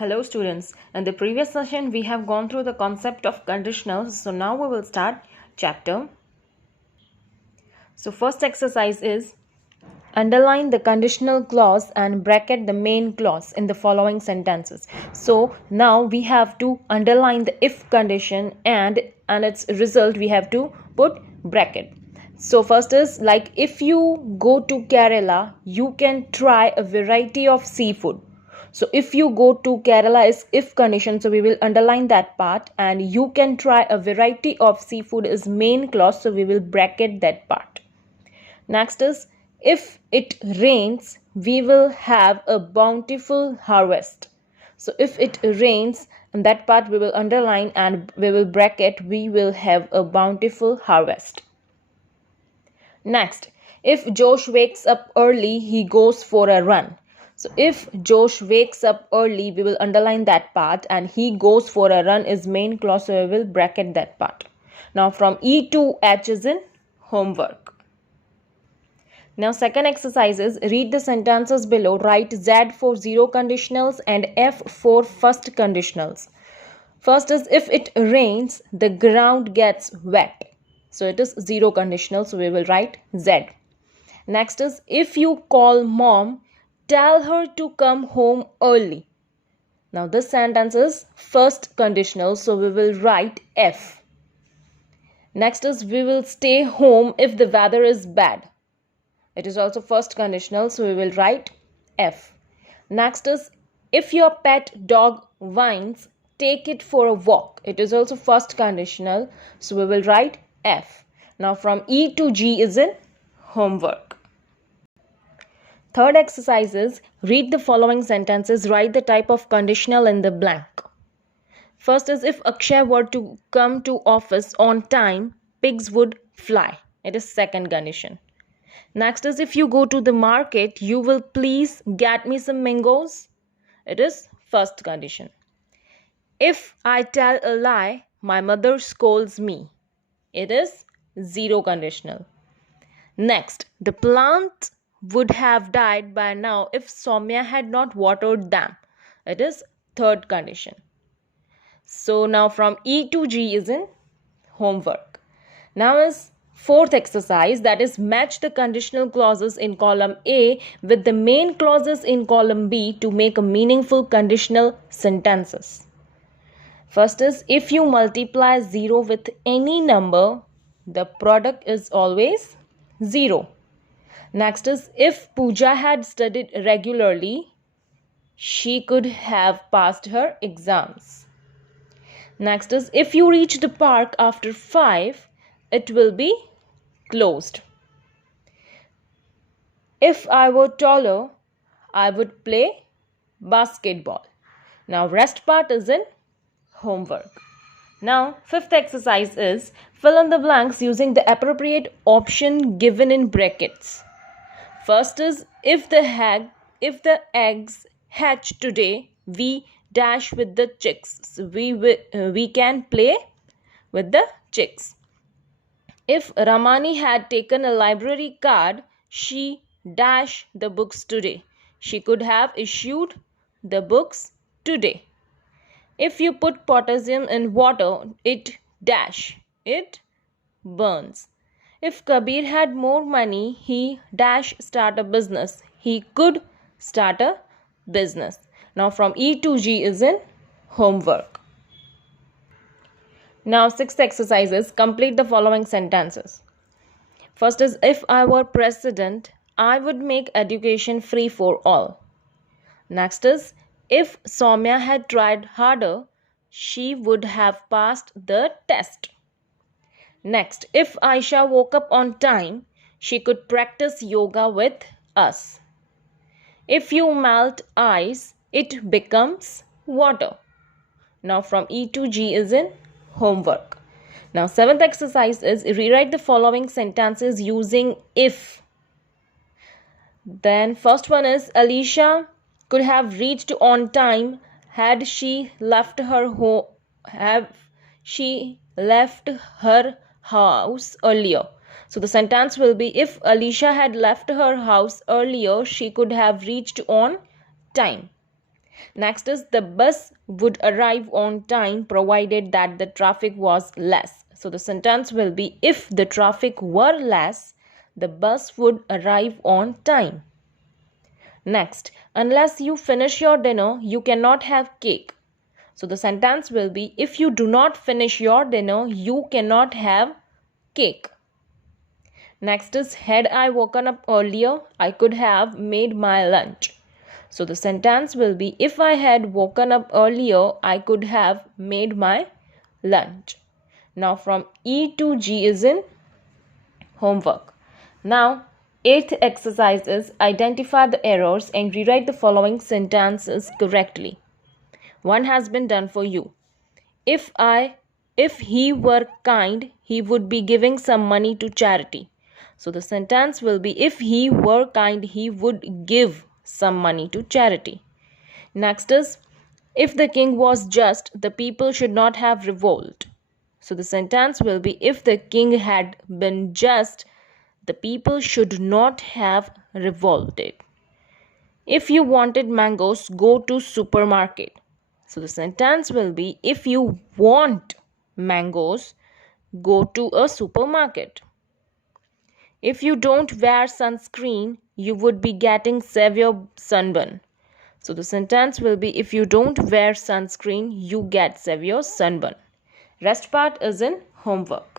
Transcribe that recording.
Hello students, in the previous session we have gone through the concept of conditionals. So now we will start chapter. So first exercise is underline the conditional clause and bracket the main clause in the following sentences. So now we have to underline the if condition and its result we have to put bracket. So first is like if you go to Kerala, you can try a variety of seafood. So if you go to Kerala is if condition, so we will underline that part, and you can try a variety of seafood is main clause, so we will bracket that part. Next is if it rains, we will have a bountiful harvest. So if it rains, and that part we will underline and we will bracket, we will have a bountiful harvest. Next, if Josh wakes up early, he goes for a run. So if Josh wakes up early, we will underline that part, and he goes for a run is main clause, so we will bracket that part. Now from E to H is in homework. Now second exercise is read the sentences below, write Z for zero conditionals and F for first conditionals. First is if it rains, the ground gets wet. So it is zero conditional, so we will write Z. Next is if you call mom, tell her to come home early. Now this sentence is first conditional, so we will write F. Next is we will stay home if the weather is bad. It is also first conditional, so we will write F. Next is if your pet dog whines, take it for a walk. It is also first conditional, so we will write F. Now from E to G is in homework. Third exercise is read the following sentences, write the type of conditional in the blank. First is if Akshay were to come to office on time, pigs would fly. It is second condition. Next is if you go to the market, you will please get me some mangoes. It is first condition. If I tell a lie, my mother scolds me. It is zero conditional. Next, the plants would have died by now if Soumya had not watered them. It is third condition. So now from E to G is in homework. Now is fourth exercise, that is match the conditional clauses in column A with the main clauses in column B to make a meaningful conditional sentences. First is if you multiply 0 with any number, the product is always 0. Next is if Pooja had studied regularly, she could have passed her exams. Next is if you reach the park after 5, it will be closed. If I were taller, I would play basketball. Now rest part is in homework. Now fifth exercise is fill in the blanks using the appropriate option given in brackets. First is if the eggs hatch today, we dash with the chicks. So we can play with the chicks. If Ramani had taken a library card, she dash the books today. She could have issued the books today. If you put potassium in water, it burns. If Kabir had more money, he start a business. He could start a business. Now from E to G is in homework. Now sixth exercise is complete the following sentences. First is if I were president, I would make education free for all. Next is if Soumya had tried harder, she would have passed the test. Next, if Aisha woke up on time, she could practice yoga with us. If you melt ice, it becomes water. Now from E to G is in homework. Now seventh exercise is rewrite the following sentences using if. Then first one is Alicia could have reached on time had she left her house earlier. So the sentence will be if Alicia had left her house earlier, she could have reached on time. Next is the bus would arrive on time provided that the traffic was less. So the sentence will be if the traffic were less, the bus would arrive on time. Next, unless you finish your dinner, you cannot have cake. So the sentence will be if you do not finish your dinner, you cannot have cake. Next is had I woken up earlier, I could have made my lunch. So the sentence will be if I had woken up earlier, I could have made my lunch. Now from E to G is in homework. Now, eighth exercise is identify the errors and rewrite the following sentences correctly. One has been done for you. If he were kind, he would be giving some money to charity. So the sentence will be if he were kind, he would give some money to charity. Next is if the king was just, the people should not have revolted. So the sentence will be if the king had been just, the people should not have revolted. If you wanted mangoes, go to supermarket. So the sentence will be if you want mangoes, go to a supermarket. If you don't wear sunscreen, you would be getting severe sunburn. So the sentence will be if you don't wear sunscreen, you get severe sunburn. Rest part is in homework.